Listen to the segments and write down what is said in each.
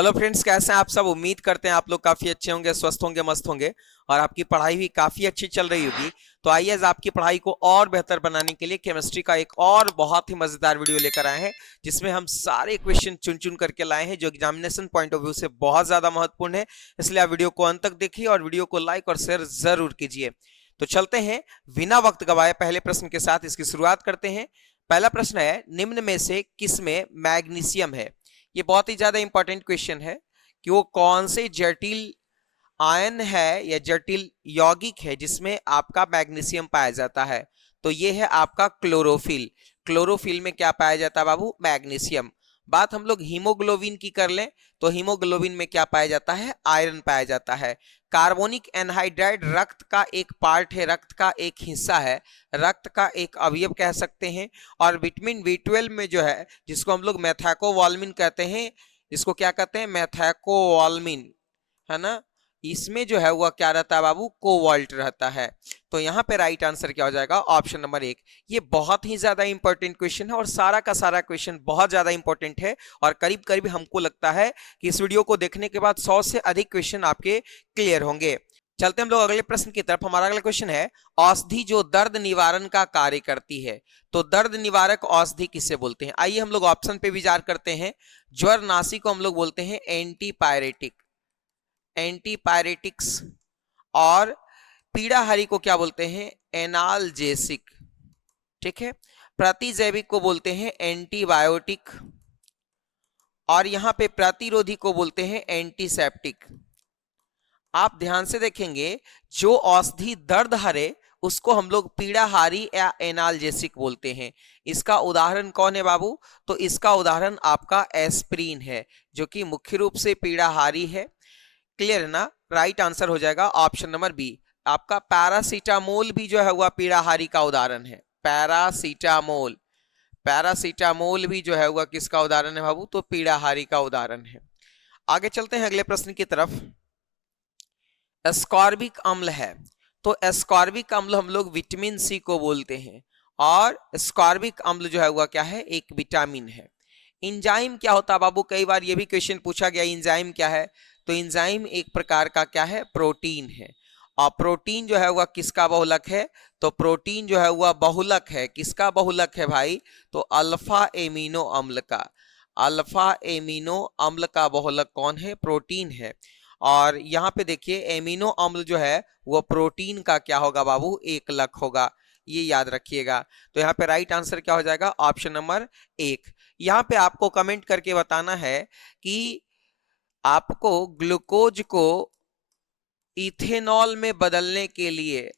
Hello friends, कैसे हैं आप सब। उम्मीद करते हैं आप लोग काफी अच्छे होंगे, स्वस्थ होंगे, मस्त होंगे और आपकी पढ़ाई भी काफी अच्छी चल रही होगी। तो आइए आज आपकी पढ़ाई को और बेहतर बनाने के लिए केमिस्ट्री का एक और बहुत ही मजेदार वीडियो लेकर आए हैं, जिसमें हम सारे क्वेश्चन चुन चुन करके लाए हैं जो एग्जामिनेशन पॉइंट ऑफ व्यू से बहुत ज्यादा महत्वपूर्ण है। इसलिए आप वीडियो को अंत तक देखिए और वीडियो को लाइक और शेयर जरूर कीजिए। तो चलते हैं बिना वक्त गवाए पहले प्रश्न के साथ इसकी शुरुआत करते हैं। पहला प्रश्न है, निम्न में से किसमें मैग्नीशियम है। ये बहुत ही ज्यादा इंपॉर्टेंट क्वेश्चन है कि वो कौन से जटिल आयन है या जटिल यौगिक है जिसमें आपका मैग्नीशियम पाया जाता है। तो ये है आपका क्लोरोफिल। क्लोरोफिल में क्या पाया जाता है बाबू, मैग्नीशियम। बात हम लोग हीमोग्लोबिन की कर लें तो हीमोग्लोबिन में क्या पाया जाता है, आयरन पाया जाता है। कार्बोनिक एनहाइड्राइड रक्त का एक पार्ट है, रक्त का एक हिस्सा है, रक्त का एक अवयव कह सकते हैं। और विटामिन B12 में जो है, जिसको हम लोग मैथैकोवाल्मिन कहते हैं, इसको क्या कहते हैं, मैथैकोवाल्मिन, है ना। इसमें जो है वह क्या रहता है बाबू, कोवाल्ट रहता है। तो यहाँ पे राइट आंसर क्या हो जाएगा, ऑप्शन नंबर 1। ये बहुत ही ज्यादा इंपॉर्टेंट क्वेश्चन है और सारा का सारा क्वेश्चन बहुत ज्यादा इंपॉर्टेंट है और करीब करीब हमको लगता है कि इस वीडियो को देखने के बाद 100 से अधिक क्वेश्चन आपके क्लियर होंगे। चलते हम लोग अगले प्रश्न की तरफ। हमारा अगला क्वेश्चन है, औषधि जो दर्द निवारण का कार्य करती है, तो दर्द निवारक औषधि किसे बोलते हैं। आइए हम लोग ऑप्शन पे विचार करते हैं। ज्वरनाशी को हम लोग बोलते हैं एंटीपायरेटिक, एंटीपायरेटिक्स। और पीड़ाहारी को क्या बोलते हैं, एनाल्जेसिक। ठीक है। प्रतिजैविक को बोलते हैं एंटीबायोटिक और यहां पे प्रतिरोधी को बोलते हैं एंटीसेप्टिक। आप ध्यान से देखेंगे, जो औषधि दर्द हरे उसको हम लोग पीड़ाहारी या एनाल्जेसिक बोलते हैं। इसका उदाहरण कौन है बाबू, तो इसका उदाहरण आपका एस्प्रिन है, जो कि मुख्य रूप से पीड़ाहारी है। क्लियर है ना। राइट आंसर हो जाएगा ऑप्शन नंबर बी। आपका पैरासीटामोल भी जो है वह पीड़ाहारी का उदाहरण है। पैरासीटामोल, पैरासीटामोल भी जो है वह किसका उदाहरण है बाबू, तो पीड़ाहारी का उदाहरण है। आगे चलते हैं अगले प्रश्न की तरफ। एस्कॉर्बिक अम्ल है, तो एस्कॉर्बिक अम्ल हम लोग विटामिन सी को बोलते हैं और एस्कॉर्बिक अम्ल जो है वह क्या है, एक विटामिन है। इंजाइम क्या होता है बाबू, कई बार ये भी क्वेश्चन पूछा गया, इंजाइम क्या है। तो इंजाइम एक प्रकार का क्या है, प्रोटीन है। और प्रोटीन जो है वह किसका बहुलक है, तो प्रोटीन जो है वह बहुलक है, किसका बहुलक है भाई, तो अल्फा एमिनो अम्ल का। अल्फा एमिनो अम्ल का बहुलक कौन है, प्रोटीन है। और यहाँ पे देखिए एमिनो अम्ल जो है वह प्रोटीन का क्या होगा बाबू, एक लक होगा, ये याद रखिएगा। तो यहाँ पे राइट आंसर क्या हो जाएगा, ऑप्शन नंबर 1। यहाँ पे आपको कमेंट करके बताना है कि आपको ग्लूकोज को इथेनॉल में बदलने के लिए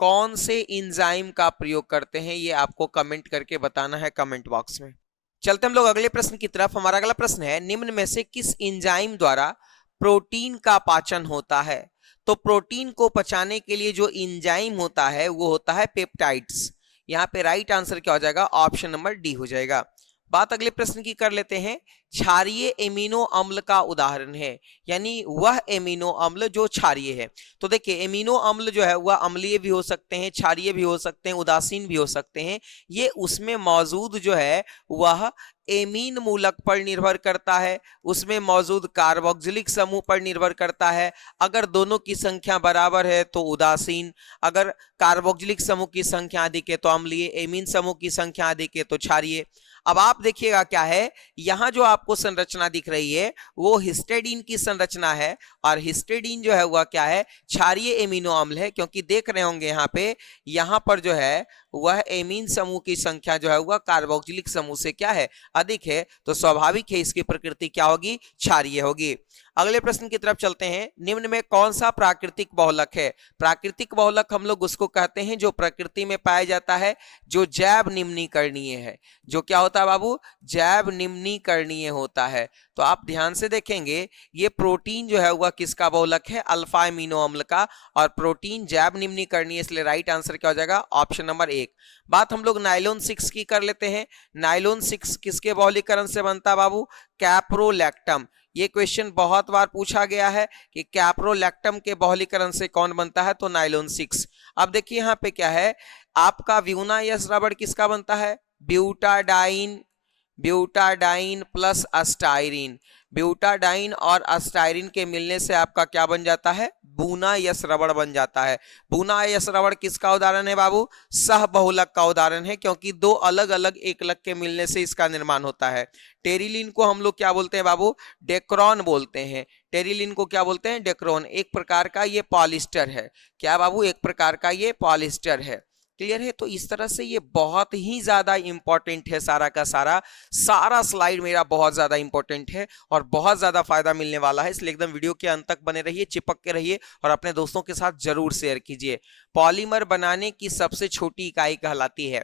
कौन से एंजाइम का प्रयोग करते हैं, ये आपको कमेंट करके बताना है कमेंट बॉक्स में। चलते हम लोग अगले प्रश्न की तरफ। हमारा अगला प्रश्न है, निम्न में से किस एंजाइम द्वारा प्रोटीन का पाचन होता है। तो प्रोटीन को पचाने के लिए जो एंजाइम होता है वो होता है पेप्टाइड्स। यहाँ पे राइट आंसर क्या हो जाएगा, ऑप्शन नंबर डी हो जाएगा। बात अगले प्रश्न की कर लेते हैं। क्षारीय एमिनो अम्ल का उदाहरण है, यानी वह एमिनो अम्ल जो क्षारीय है। तो देखिए एमिनो अम्ल जो है वह अम्लीय भी हो सकते हैं, क्षारीय भी हो सकते हैं, उदासीन भी हो सकते हैं। ये उसमें मौजूद जो है वह एमीन मूलक पर निर्भर करता है, उसमें मौजूद कार्बोक्सिलिक समूह पर निर्भर करता है। अगर दोनों की संख्या बराबर है तो उदासीन, अगर कार्बोक्सिलिक समूह की संख्या अधिक है तो अम्लीय, एमीन समूह की संख्या अधिक है तो क्षारीय। अब आप देखिएगा क्या है, यहां जो आपको संरचना दिख रही है वो हिस्टेडीन की संरचना है और हिस्टेडीन जो है वह क्या है, क्षारीय एमिनो अम्ल है। क्योंकि देख रहे होंगे यहाँ पर जो है वह एमीन समूह की संख्या जो है वह कार्बोक्सिलिक समूह से क्या है, अधिक है। तो स्वाभाविक है इसकी प्रकृति क्या होगी, क्षारीय होगी। अगले प्रश्न की तरफ चलते हैं। निम्न में कौन सा प्राकृतिक बहुलक है। प्राकृतिक बहुलक हम लोग उसको कहते हैं जो प्रकृति में पाया जाता है, जो जैव निम्नीकरणीय है। जो क्या होता है बाबू, जैव निम्नीकरणीय होता है। तो आप ध्यान से देखेंगे, ये प्रोटीन जो है वह किसका बहुलक है, अल्फा एमिनो अम्ल का। और प्रोटीन जैव निम्नीकरणीय, इसलिए राइट आंसर क्या हो जाएगा, ऑप्शन नंबर 1। बात हम लोग नाइलोन 6 की कर लेते हैं। नाइलोन 6 किसके बहुलीकरण से बनता है बाबू, कैप्रोलैक्टम। ये क्वेश्चन बहुत बार पूछा गया है कि कैप्रोलैक्टम के बहुलीकरण से कौन बनता है, तो नाइलोन 6। अब देखिए यहाँ पे क्या है, आपका व्यूनाइस रबड़ किसका बनता है, ब्यूटाडाइन, ब्यूटाडाइन प्लस अस्टाइरिन। ब्यूटाडाइन और अस्टायरिन के मिलने से आपका क्या बन जाता है, बूना यस रबड़ बन जाता है। बूना यस रबड़ किसका उदाहरण है बाबू, सहबहुलक का उदाहरण है, क्योंकि दो अलग अलग एकलक के मिलने से इसका निर्माण होता है। टेरिलिन को हम लोग क्या बोलते हैं बाबू, डेक्रोन बोलते हैं। टेरिलिन को क्या बोलते हैं, डेक्रोन। एक प्रकार का ये पॉलिस्टर है। क्या बाबू, एक प्रकार का ये पॉलिस्टर है। क्लियर है। तो इस तरह से ये बहुत ही ज्यादा इंपॉर्टेंट है, सारा का सारा स्लाइड मेरा बहुत ज्यादा इंपॉर्टेंट है और बहुत ज्यादा फायदा मिलने वाला है, इसलिए एकदम वीडियो के अंत तक बने रहिए, चिपक के रहिए और अपने दोस्तों के साथ जरूर शेयर कीजिए। पॉलीमर बनाने की सबसे छोटी इकाई कहलाती है।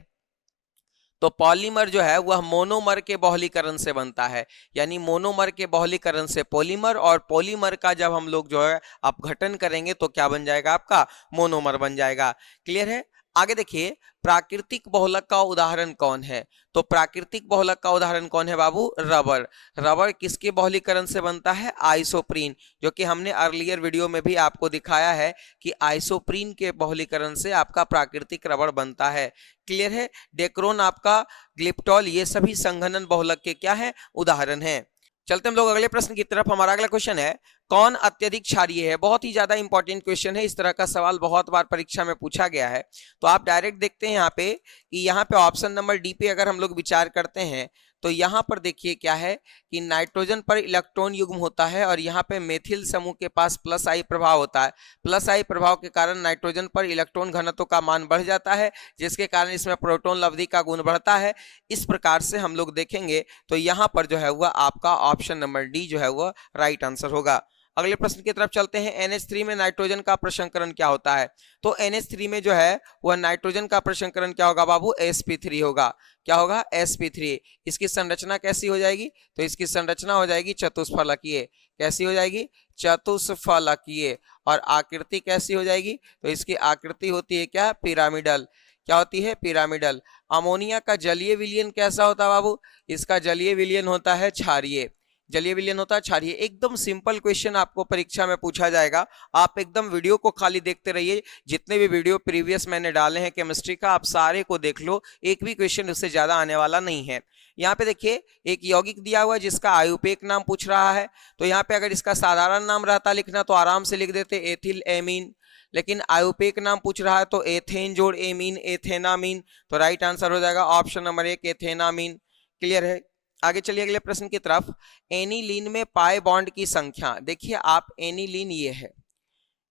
तो पॉलीमर जो है वह मोनोमर के बहुलीकरण से बनता है, यानी मोनोमर के बहुलीकरण से पॉलीमर, और पॉलीमर का जब हम लोग जो है अपघटन करेंगे तो क्या बन जाएगा, आपका मोनोमर बन जाएगा। क्लियर है। आगे देखिए, प्राकृतिक बहुलक का उदाहरण कौन है। तो प्राकृतिक बहुलक का उदाहरण कौन है बाबू, रबर। रबर किसके बहुलीकरण से बनता है, आइसोप्रीन, जो कि हमने अर्लियर वीडियो में भी आपको दिखाया है कि आइसोप्रीन के बहुलीकरण से आपका प्राकृतिक रबर बनता है। क्लियर है। डेक्रोन, आपका ग्लिप्टॉल, ये सभी संघनन बहुलक के क्या है, उदाहरण है। चलते हम लोग अगले प्रश्न की तरफ। हमारा अगला क्वेश्चन है, कौन अत्यधिक क्षारीय है। बहुत ही ज्यादा इंपॉर्टेंट क्वेश्चन है, इस तरह का सवाल बहुत बार परीक्षा में पूछा गया है। तो आप डायरेक्ट देखते हैं यहाँ पे कि यहाँ पे ऑप्शन नंबर डी पे अगर हम लोग विचार करते हैं तो यहाँ पर देखिए क्या है कि नाइट्रोजन पर इलेक्ट्रॉन युग्म होता है और यहाँ पे मेथिल समूह के पास प्लस आई प्रभाव होता है। प्लस आई प्रभाव के कारण नाइट्रोजन पर इलेक्ट्रॉन घनत्व का मान बढ़ जाता है, जिसके कारण इसमें प्रोटॉन लब्धि का गुण बढ़ता है। इस प्रकार से हम लोग देखेंगे तो यहाँ पर जो है वह आपका ऑप्शन नंबर डी जो है वह राइट आंसर होगा। अगले प्रश्न की तरफ चलते हैं। NH3 में नाइट्रोजन का प्रसंकरण क्या होता है। तो NH3 में जो है वह नाइट्रोजन का प्रसंकरण क्या होगा बाबू, sp3 होगा। क्या होगा, sp3। इसकी संरचना कैसी हो जाएगी, तो इसकी संरचना हो जाएगी चतुष्फलकीय। कैसी हो जाएगी, चतुष्फलकीय। और आकृति कैसी हो जाएगी, तो इसकी आकृति होती है क्या, पिरामिडल। क्या होती है, पिरामिडल। अमोनिया का जलीय विलयन कैसा होता है बाबू, इसका जलीय विलयन होता है क्षारीय। जलीय विलयन होता है क्षारीय। एकदम सिंपल क्वेश्चन आपको परीक्षा में पूछा जाएगा, आप एकदम वीडियो को खाली देखते रहिए। जितने भी वीडियो प्रीवियस मैंने डाले हैं केमिस्ट्री का, आप सारे को देख लो, एक भी क्वेश्चन उससे ज्यादा आने वाला नहीं है। यहाँ पे देखिए एक यौगिक दिया हुआ है जिसका आयुपेक नाम पूछ रहा है। तो यहाँ पे अगर इसका साधारण नाम रहता लिखना तो आराम से लिख देते एथिल एमीन, लेकिन आयुपेक नाम पूछ रहा है तो एथेन जोड़ एमीन, एथेनामीन। तो राइट आंसर हो जाएगा ऑप्शन नंबर 1, एथेनामीन। क्लियर है। आगे चलिए अगले प्रश्न की तरफ। एनिलीन में पाई बॉन्ड की संख्या, देखिए आप एनिलीन ये है।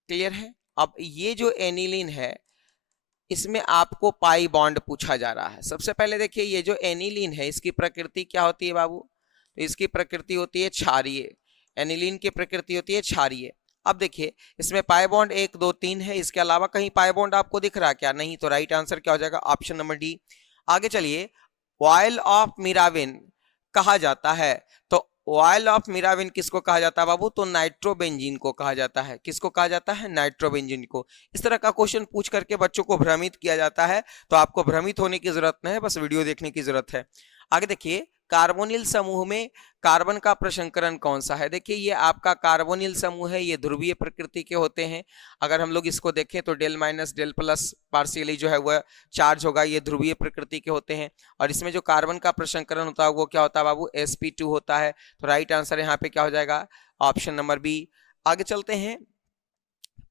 क्लियर है। अब ये जो एनिलीन है इसमें आपको पाई बॉन्ड पूछा जा रहा है। सबसे पहले देखिए ये जो एनिलीन है इसकी प्रकृति क्या होती है बाबू, तो इसकी प्रकृति होती है क्षारीय। एनिलीन की प्रकृति होती है क्षारीय। अब देखिए इसमें पाई बॉन्ड 1 2 3 है, इसके अलावा कहीं पाई बॉन्ड आपको दिख रहा है क्या, नहीं। तो राइट आंसर क्या हो जाएगा, ऑप्शन नंबर डी। आगे चलिए, ऑयल ऑफ मिराविन कहा जाता है। तो ऑयल ऑफ मिराविन किसको कहा जाता है बाबू, तो नाइट्रोबेंजीन को कहा जाता है। किसको कहा जाता है, नाइट्रोबेंजीन को। इस तरह का क्वेश्चन पूछ करके बच्चों को भ्रमित किया जाता है, तो आपको भ्रमित होने की जरूरत नहीं है, बस वीडियो देखने की जरूरत है। आगे देखिए, कार्बोनिल समूह में कार्बन का प्रसंकरण कौन सा है। देखिए ये आपका कार्बोनिल समूह है, ये ध्रुवीय प्रकृति के होते हैं। अगर हम लोग इसको देखें तो del minus del plus partially जो है वह चार्ज होगा, ये ध्रुवीय प्रकृति के होते हैं। और इसमें जो कार्बन का प्रसंकरण होता है वो क्या होता है बाबू, sp2 होता है। तो राइट आंसर यहाँ पे क्या हो जाएगा, ऑप्शन नंबर बी। आगे चलते हैं,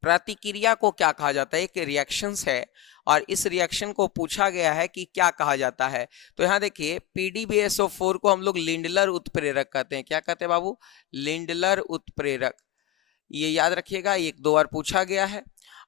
प्रतिक्रिया को क्या कहा जाता है, एक रिएक्शंस है और इस रिएक्शन को पूछा गया है कि क्या कहा जाता है। तो यहाँ देखिए PdBSO4 को हम लोग लिंडलर उत्प्रेरक कहते हैं। क्या कहते हैं बाबू, लिंडलर उत्प्रेरक। ये याद रखिएगा, एक दो बार पूछा गया है।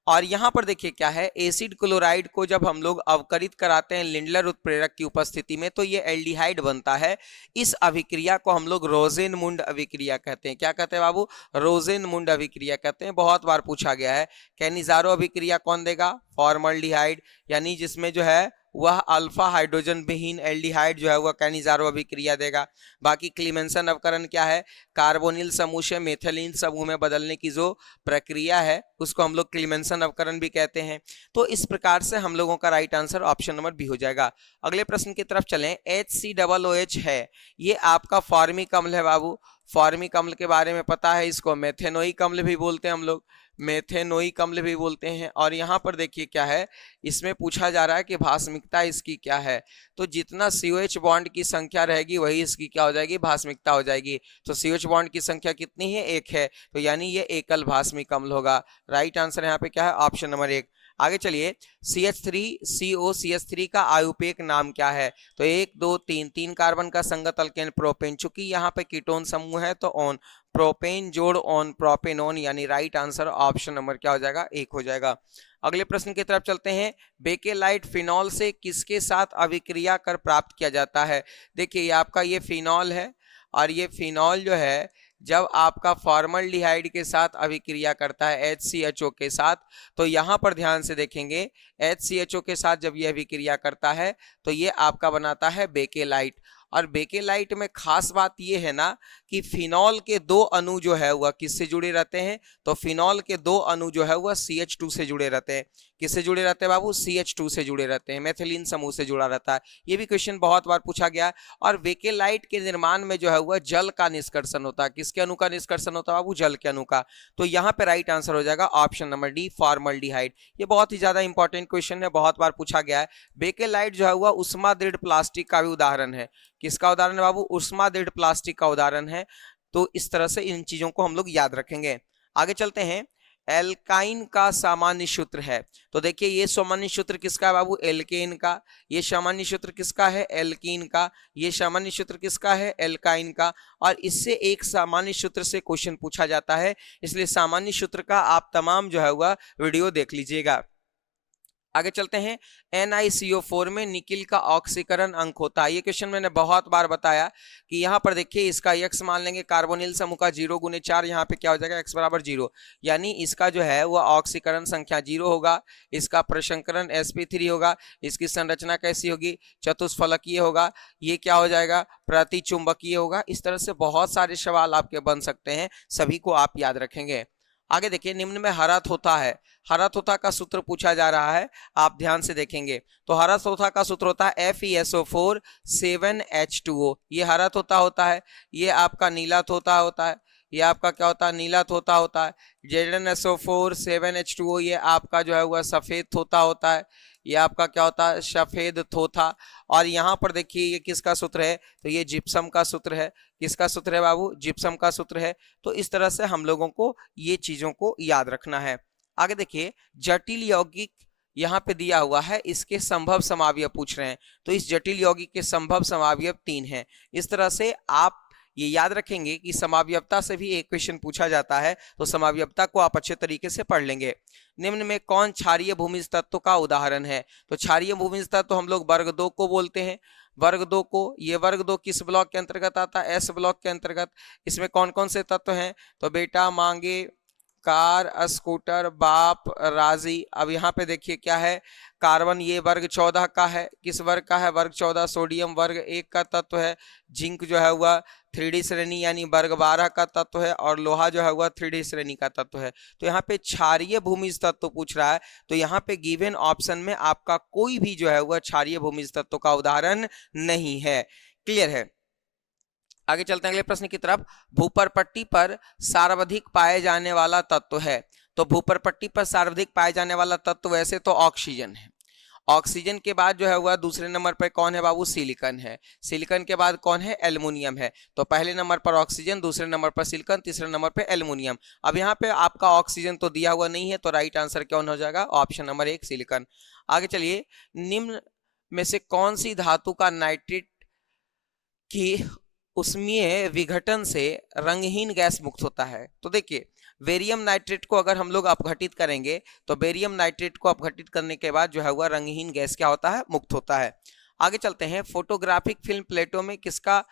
और यहाँ पर देखिए क्या है, एसिड क्लोराइड को जब हम लोग अवकरित कराते हैं लिंडलर उत्प्रेरक की उपस्थिति में तो ये एल्डिहाइड बनता है। इस अभिक्रिया को हम लोग रोजेनमुंड अभिक्रिया कहते हैं। क्या कहते हैं बाबू, रोजेनमुंड अभिक्रिया कहते हैं। बहुत बार पूछा गया है। कैनिजारो अभिक्रिया कौन देगा, फॉर्मल्डिहाइड, यानी जिसमें जो है वह अल्फा हाइड्रोजन विहीन एल्डिहाइड जो है वह कैनिजारो अभिक्रिया देगा। बाकी क्लीमेंसन अवकरण क्या है, कार्बोनिल समूह से मेथिलीन समूह में बदलने की जो प्रक्रिया है उसको हम लोग क्लीमेंसन अवकरण भी कहते हैं। तो इस प्रकार से हम लोगों का right answer option number B हो जाएगा। अगले प्रश्न की तरफ चलें। HCOOH है, ये आपका फॉर्मिक अम्ल है बाबू। फॉर्मिक अम्ल के बारे में पता है, इसको मेथेनोइक अम्ल भी बोलते हैं हम लोग। मेथेनोइक अम्ल भी बोलते हैं। और यहाँ पर देखिए क्या है, इसमें पूछा जा रहा है कि भास्मिकता इसकी क्या है, तो जितना COH बॉन्ड की संख्या रहेगी वही इसकी क्या हो जाएगी, भास्मिकता हो जाएगी। तो COH बॉन्ड की संख्या कितनी है, 1 है, तो यानी ये एकल भास्मिक अम्ल होगा। राइट आंसर यहाँ पे क्या है, ऑप्शन नंबर 1। आगे चलिए, CH3COCH3 का आयुपेक नाम क्या है, तो 1 2 3 3 कार्बन का संगत अल्केन प्रोपेन, चूंकि यहाँ पे कीटोन समूह है तो ऑन प्रोपेन जोड़ ऑन प्रोपेनोन, यानी राइट आंसर ऑप्शन नंबर क्या हो जाएगा, 1 हो जाएगा। अगले प्रश्न की तरफ चलते हैं, बेकेलाइट फिनॉल से किसके साथ अभिक्रिया कर प्राप्त किया जाता है। देखिए ये आपका ये फिनॉल है, और ये फिनॉल जो है जब आपका फॉर्मल्डिहाइड के साथ अभिक्रिया करता है HCHO के साथ, तो यहाँ पर ध्यान से देखेंगे HCHO के साथ जब ये अभिक्रिया करता है तो ये आपका बनाता है बेकेलाइट। और बेकेलाइट में खास बात ये है ना कि फिनॉल के 2 अणु जो है वह किससे जुड़े रहते हैं, तो फिनॉल के 2 अणु जो है वह CH2 से जुड़े रहते हैं। किससे जुड़े रहते हैं बाबू, CH2 से जुड़े रहते हैं, मेथिलीन समूह से जुड़ा रहता है। ये भी क्वेश्चन बहुत बार पूछा गया। और बेकेलाइट के निर्माण में जो है वह जल का निष्कर्षण होता है। किसके अणु का निष्कर्षण होता है बाबू, जल के अणु का। तो यहाँ पे राइट आंसर हो जाएगा ऑप्शन नंबर डी, फॉर्मल्डिहाइड। ये बहुत ही ज्यादा इंपॉर्टेंट क्वेश्चन है, बहुत बार पूछा गया है। बेकेलाइट जो है वह उष्मा दृढ़ प्लास्टिक का भी उदाहरण है। किसका उदाहरण है बाबू, उष्मा दृढ़ प्लास्टिक का उदाहरण है। तो इस तरह से इन चीजों को हम लोग याद रखेंगे। आगे चलते हैं, एल्काइन का सामान्य सूत्र है, तो देखिए ये सामान्य सूत्र किसका है बाबू, एल्केन का। ये सामान्य सूत्र किसका है, एल्कीन का। ये सामान्य सूत्र किसका है, एल्काइन का। और इससे एक सामान्य सूत्र से क्वेश्चन पूछा जाता है, इसलिए सामान्य सूत्र का आप तमाम जो है वह वीडियो देख लीजिएगा। आगे चलते हैं, NiCO4 में निकिल का ऑक्सीकरण अंक होता है। ये क्वेश्चन मैंने बहुत बार बताया कि यहाँ पर देखिए इसका x मान लेंगे, कार्बोनिल समूह का 0 × 4, यहाँ पे क्या हो जाएगा, x = 0, यानी इसका जो है वह ऑक्सीकरण संख्या 0 होगा। इसका प्रसंकरण sp3 होगा। इसकी संरचना कैसी होगी, चतुष्फलकीय होगा। ये क्या हो जाएगा, प्रतिचुंबकीय होगा। इस तरह से बहुत सारे सवाल आपके बन सकते हैं, सभी को आप याद रखेंगे। आगे देखिए, निम्न में हरा थोथा है, हरा थोथा का सूत्र पूछा जा रहा है, आप ध्यान से देखेंगे। तो हरा थोथा का सूत्र होता है FeSO4 7H2O। ये हरा थोथा होता है। ये आपका नीला थोथा होता है, ये आपका क्या होता है, नीला थोथा होता है। ZnSO4 7H2O ये आपका जो है वह सफेद थोथा होता है। ये आपका क्या होता है, सफेद थोथा। और यहाँ पर देखिए ये किसका सूत्र है, तो ये जिप्सम का सूत्र है। किसका सूत्र है बाबू, जिप्सम का सूत्र है। तो इस तरह से हम लोगों को ये चीजों को याद रखना है। आगे देखिए, जटिल यौगिक यहाँ पे दिया हुआ है, इसके संभव समावयव पूछ रहे हैं। तो इस जटिल यौगिक के संभव समावयव 3 हैं। इस तरह से आप ये याद रखेंगे कि समावयवता से भी एक क्वेश्चन पूछा जाता है, तो समावयवता को आप अच्छे तरीके से पढ़ लेंगे। निम्न में कौन क्षारीय भूमिज तत्व का उदाहरण है, तो क्षारीय भूमिज तत्व हम लोग वर्ग 2 को बोलते हैं। वर्ग 2 को, ये वर्ग 2 किस ब्लॉक के अंतर्गत आता है, S ब्लॉक के अंतर्गत। इसमें कौन कौन से तत्व हैं, तो बेटा मांगे, कार, स्कूटर, बाप, राजी। अब यहाँ पे देखिए क्या है, कार्बन ये वर्ग 14 का है। किस वर्ग का है, वर्ग 14। सोडियम वर्ग 1 का तत्व है। जिंक जो है वह 3D श्रेणी यानी वर्ग 12 का तत्व है। और लोहा जो है वह 3D श्रेणी का तत्व है। तो यहाँ पे क्षारीय भूमिज तत्व पूछ रहा है, तो यहाँ पे गिवन ऑप्शन में आपका कोई भी जो है वह क्षारीय भूमिज तत्व का उदाहरण नहीं है। क्लियर है। आगे चलते हैं अगले प्रश्न की तरफ। भूपरपट्टी पर सर्वाधिक पाए जाने वाला तत्व है, तो भूपरपट्टी पर सर्वाधिक पाए जाने वाला तत्व वैसे तो ऑक्सीजन है। ऑक्सीजन के बाद जो है वह दूसरे नंबर पर कौन है बाबू, सिलिकॉन है। सिलिकॉन के बाद कौन है, एल्युमिनियम है। तो पहले नंबर पर ऑक्सीजन, दूसरे नंबर पर सिलिकॉन, तीसरे नंबर पर एल्युमिनियम। अब यहाँ पे आपका ऑक्सीजन तो दिया हुआ नहीं है, तो राइट आंसर कौन हो जाएगा, ऑप्शन नंबर 1 सिलिकॉन। आगे चलिए, निम्न में से कौन सी धातु का नाइट्रेट की उष्मीय विघटन से रंगहीन गैस मुक्त होता है, तो देखिए बेरियम नाइट्रेट को अगर हम लोग अपघटित करेंगे, तो बेरियम नाइट्रेट को अपघटित करने के बाद जो है वह रंगहीन गैस क्या होता है, मुक्त होता है। आगे चलते हैं, फोटोग्राफिक फिल्म प्लेटों में किसका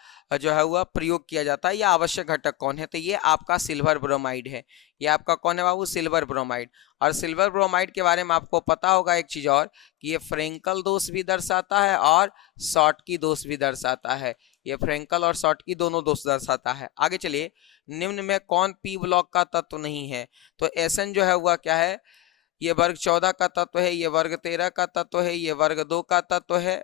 जो है वह प्रयोग किया जाता है या आवश्यक घटक कौन है, तो ये आपका सिल्वर ब्रोमाइड है। ये आपका कौन है बाबू, सिल्वर ब्रोमाइड। और सिल्वर ब्रोमाइड के बारे में आपको पता होगा एक चीज और, कि ये फ्रेंकल दोष भी दर्शाता है और शॉर्टकी दोष भी दर्शाता है। ये फ्रेंकल और शॉर्टकी दोनों दोष दर्शाता है। आगे चलिए, निम्न में कौन पी ब्लॉक का तत्व नहीं है, तो एसन जो है वह क्या है, ये वर्ग 14 का तत्व है, ये वर्ग 13 का तत्व है, ये वर्ग 2 का तत्व है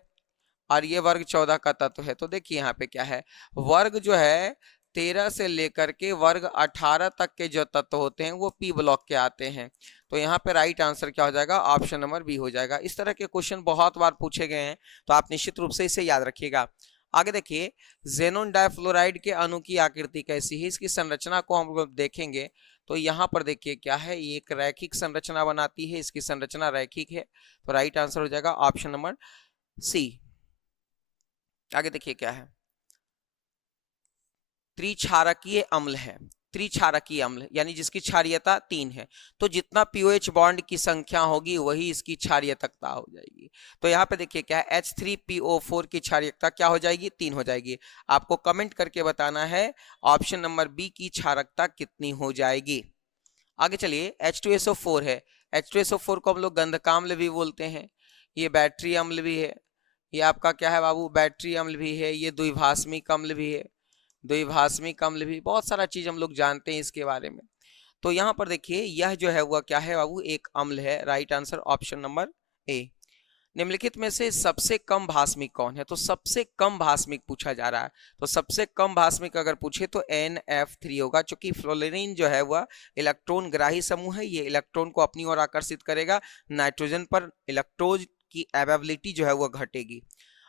और ये वर्ग 14 का तत्व है। तो देखिए यहाँ पे क्या है, वर्ग जो है 13 से लेकर के वर्ग 18 तक के जो तत्व होते हैं वो पी ब्लॉक के आते हैं। तो यहाँ पे राइट आंसर क्या हो जाएगा, ऑप्शन नंबर बी हो जाएगा। इस तरह के क्वेश्चन बहुत बार पूछे गए हैं, तो आप निश्चित रूप से इसे याद रखिएगा। आगे देखिए, ज़ेनॉन डाइफ्लोराइड के अणु की आकृति कैसी है, इसकी संरचना को हम लोग देखेंगे तो यहाँ पर देखिए क्या है, ये एक रैखिक संरचना बनाती है, इसकी संरचना रैखिक है, तो राइट आंसर हो जाएगा ऑप्शन नंबर सी। आगे देखिए क्या है, त्रिक्षारकीय अम्ल है, त्रिक्षारकीय अम्ल यानी जिसकी क्षारीयता 3 है, तो जितना पीओएच बॉन्ड की संख्या होगी वही इसकी क्षारीयता हो जाएगी। तो यहाँ पे देखिए क्या है, H3PO4 की क्षारीयता क्या हो जाएगी, 3 हो जाएगी। आपको कमेंट करके बताना है ऑप्शन नंबर बी की क्षारकता कितनी हो जाएगी। आगे चलिए, H2SO4 है, H2SO4 को हम लोग गंधकाम्ल भी बोलते हैं, ये बैटरी अम्ल भी है, ये आपका क्या है बाबू, बैटरी अम्ल भी है, ये द्विभाषमिक अम्ल भी है, द्विभाषमिक अम्ल भी, बहुत सारा चीज हम लोग जानते हैं इसके बारे में। तो यहाँ पर देखिए यह जो है वह क्या है बाबू, एक अम्ल है, right answer option number A. निम्नलिखित में से सबसे कम भास्मिक कौन है, तो सबसे कम भास्मिक पूछा जा रहा है, तो सबसे कम भास्मिक अगर पूछे तो NF3 होगा, क्योंकि फ्लोरीन जो है वह इलेक्ट्रॉन ग्राही समूह है, ये इलेक्ट्रॉन को अपनी ओर आकर्षित करेगा, नाइट्रोजन पर इलेक्ट्रॉन की अवेलेबिलिटी जो है वह घटेगी।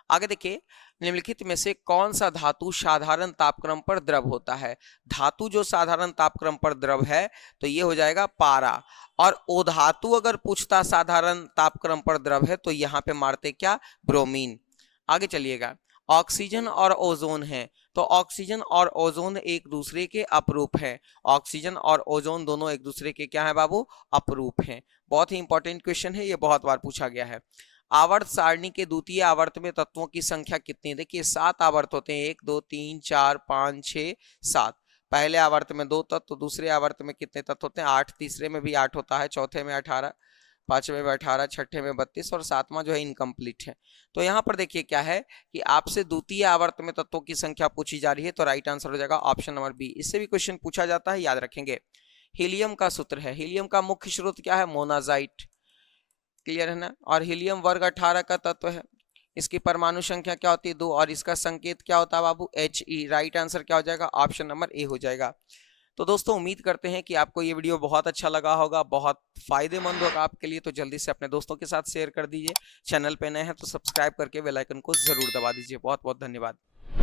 आगे देखिए, निम्नलिखित में से कौन सा धातु साधारण तापक्रम पर द्रव होता है, धातु जो साधारण तापक्रम पर द्रव है तो ये हो जाएगा पारा, और ओ धातु अगर पूछता साधारण तापक्रम पर द्रव है तो यहाँ पे मारते क्या, ब्रोमीन। आगे चलिएगा, ऑक्सीजन और ओजोन है, तो ऑक्सीजन और ओजोन एक दूसरे के अपरूप हैं, ऑक्सीजन और ओजोन दोनों एक दूसरे के क्या है बाबू, अपरूप हैं। बहुत ही इंपॉर्टेंट क्वेश्चन है, ये बहुत बार पूछा गया है। आवर्त सारणी के द्वितीय आवर्त में तत्वों की संख्या कितनी, देखिए 7 आवर्त होते हैं, 1 2 3 4 5 6 7। पहले आवर्त में 2 तत्व, दूसरे आवर्त में कितने तत्व होते हैं, 8, तीसरे में भी 8 होता है, चौथे में 18, पांचवें में 18, छठे में 32 और सातवां जो है इनकम्प्लीट है। तो यहाँ पर देखिए क्या है कि आपसे द्वितीय आवर्त में तत्वों की संख्या पूछी जा रही है, तो राइट आंसर हो जाएगा ऑप्शन नंबर बी। इससे भी क्वेश्चन पूछा जाता है, याद रखेंगे। हीलियम का सूत्र है, हीलियम का मुख्य स्रोत क्या है, मोनाजाइट, क्लियर है ना। और हीलियम वर्ग 18 का तत्व है, इसकी परमाणु संख्या क्या होती है, 2, और इसका संकेत क्या होता है बाबू, He। राइट आंसर क्या हो जाएगा, ऑप्शन नंबर ए हो जाएगा। तो दोस्तों उम्मीद करते हैं कि आपको ये वीडियो बहुत अच्छा लगा होगा, बहुत फायदेमंद होगा आपके लिए, तो जल्दी से अपने दोस्तों के साथ शेयर कर दीजिए। चैनल पे नए हैं तो सब्सक्राइब करके बेल आइकन को जरूर दबा दीजिए। बहुत बहुत धन्यवाद।